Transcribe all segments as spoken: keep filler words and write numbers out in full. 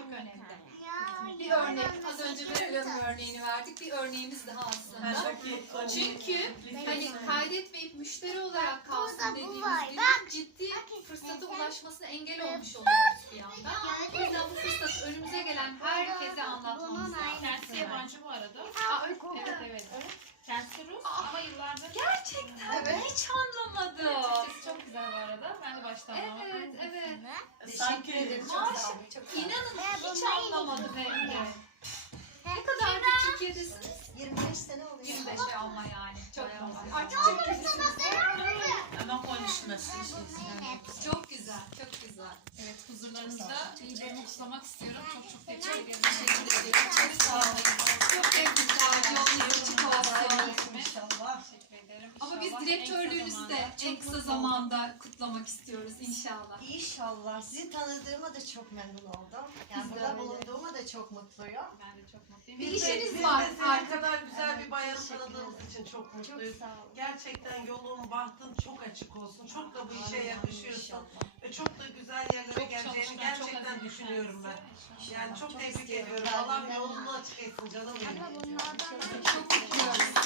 çok önemli. Bir örnek, az önce Meral Hanım örneğini verdik, bir örneğimiz daha aslında. Çünkü hani kaydetmeyip müşteri olarak kalsın dediğimiz gibi ciddi fırsata ulaşmasına engel olmuş oluyoruz bir yandan. O yüzden bu fırsatı önümüze gelen herkese anlatmamız lazım. Kendisi yabancı bu arada. Aa, öyle mi? Evet evet. Kendisi Rus ama yıllardır... Gerçekten Evet. hiç anlamadım. Türkçesi çok güzel bu arada. Ben de baştan anlamadım. Evet, evet. Teşekkür ederim. Çok Maşallah. teşekkür Çok İnanın hiç anlamadım hem de. Ne kadardır Türkiye'desiniz? yirmi beş sene oluyor. yirmi beş ama yani. Çok normal. Artık Türkiye'desiniz. Ama konuşması. Çok güzel, çok güzel. Evet, huzurlarınızda liderimi kutlamak istiyorum. Çok çok teşekkür ederim. Teşekkür ederim. Çok sağ olun. Çok tebrikler. Yolunuz açık olsun. İnşallah. Teşekkür ederim. Ama biz İnşallah direktörlüğünüzü de en kısa zamanda kutlamak istiyoruz inşallah. İnşallah. Sizi tanıdığıma da çok memnun oldum. Yani Biz de burada öyle. bulunduğuma da çok mutluyum. Ben de çok mutluyum. Bir Biz de- işiniz biz var de senin artık. kadar güzel bir bayanı Teşekkür tanıdığımız ederim. için çok Çok mutluyuz. sağ olun. Gerçekten yolun, bahtın çok açık olsun. Çok da bu işe yakışıyorsun. İnşallah. Ve çok da güzel yerlere Çok geleceğini çalışkan, çok gerçekten azimli düşünüyorum ben. kendisi. Yani çok Çok tebrik istiyorum. ediyorum. Ben Allah de. yolunu açık etsin canım benim. Çok mutluyuz.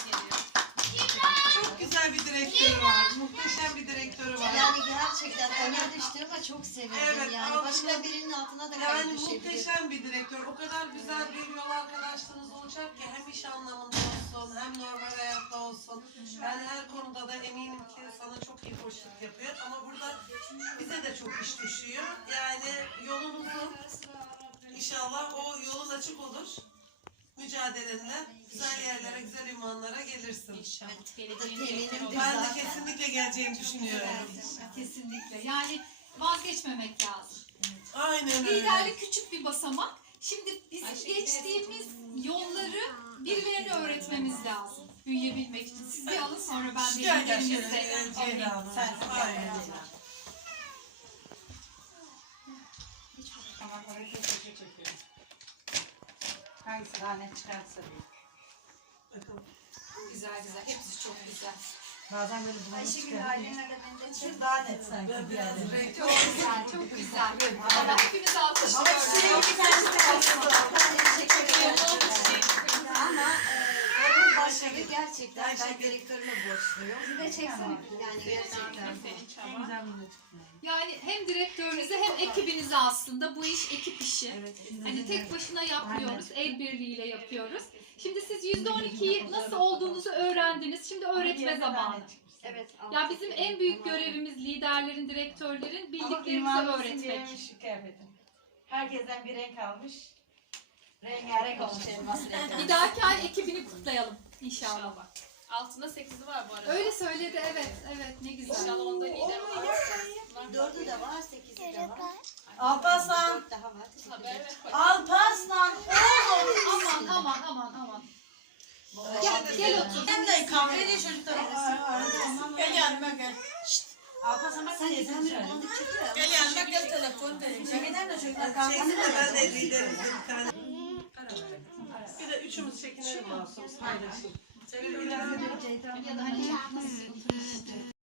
Çok güzel bir direktörü var. Muhteşem bir direktörü var. Yani gerçekten öne düştüğüme çok sevindim. Evet, yani altına- başka birinin altına da Yani kayıp düşebilir. muhteşem bir direktör. O kadar güzel bir yol arkadaşlığınız olacak ki hem iş anlamında olsun hem normal hayatta olsun. Yani her konuda da eminim ki sana çok iyi koçluk yapıyor. Ama burada bize de çok iş düşüyor. Yani yolun uzun. İnşallah o yolun açık olur. Mücadelenle güzel yerlere, güzel ünvanlara gelirsin. İnşallah. Bu da Geleceğin teminim direktörü de olacak. Ben de zaten. kesinlikle geleceğini düşünüyorum. Kesinlikle. Yani vazgeçmemek lazım. Aynen öyle. Liderlik küçük bir basamak. Şimdi bizim Ayşe, geçtiğimiz yolları birilerine öğretmemiz lazım. Büyüyebilmek için. Siz bir alın sonra ben de Gel gel liderimizle şöyle. alayım. Ceyda Hanım. Aynen. Tamam, oraya çok kötü çekiyorum. Hangisi daha net çıkarsa diye. Bakalım. Güzel güzel. Hepsi çok güzel. Bazen böyle bulanık Ayşegül çıkıyor. ailemle de beni de Şu daha net sanki. Ben biraz renk Çok güzel, çok güzel. Valla hepiniz alkışlıyorum. iki tanesi kalsın. Ben teşekkür ederim. Ama e, onun başarı gerçekten ben direktörüme borçluyum. Bir de çeksene. Yani gerçekten. Senin En çaban. güzel bunu çıkıyor. Yani hem direktörünüze hem ekibinize aslında bu iş ekip işi. Hani tek başına yapmıyoruz, el birliğiyle yapıyoruz. Şimdi siz yüzde on ikiyi nasıl olduğunuzu öğrendiniz. Şimdi öğretme zamanı. Evet. Ya bizim en büyük görevimiz liderlerin, direktörlerin bildiklerimizi öğretmek. Şu kıyafetin. Herkesten bir renk almış. Rengarenk olmuş elması rengi. Bir dahaki ay ekibini kutlayalım inşallah. İnşallah. Altında sekizi var bu arada. Öyle söyledi, evet, evet, ne güzel. İnşallah onda lider var. Dördü de var, sekizi de var. Alparslan. Dört daha var. Teşekkür Haber ederim. ver. Alparslan. Aman, aman, aman, aman. Gel, gel otur. Hem de kahve ediyor çocuklar. Gel yanıma gel. Alparslan bak Sen sen de kamera bulanık çekiyor ya. Gel yanıma gel telefon de. Çekeden de çocuklar kahve Çeksin de ben de ediyor. liderimizle bir tane. Bir de üçümüz çekinelim masumuz paylaşalım. Ya da hani nasıl oturmuş işte.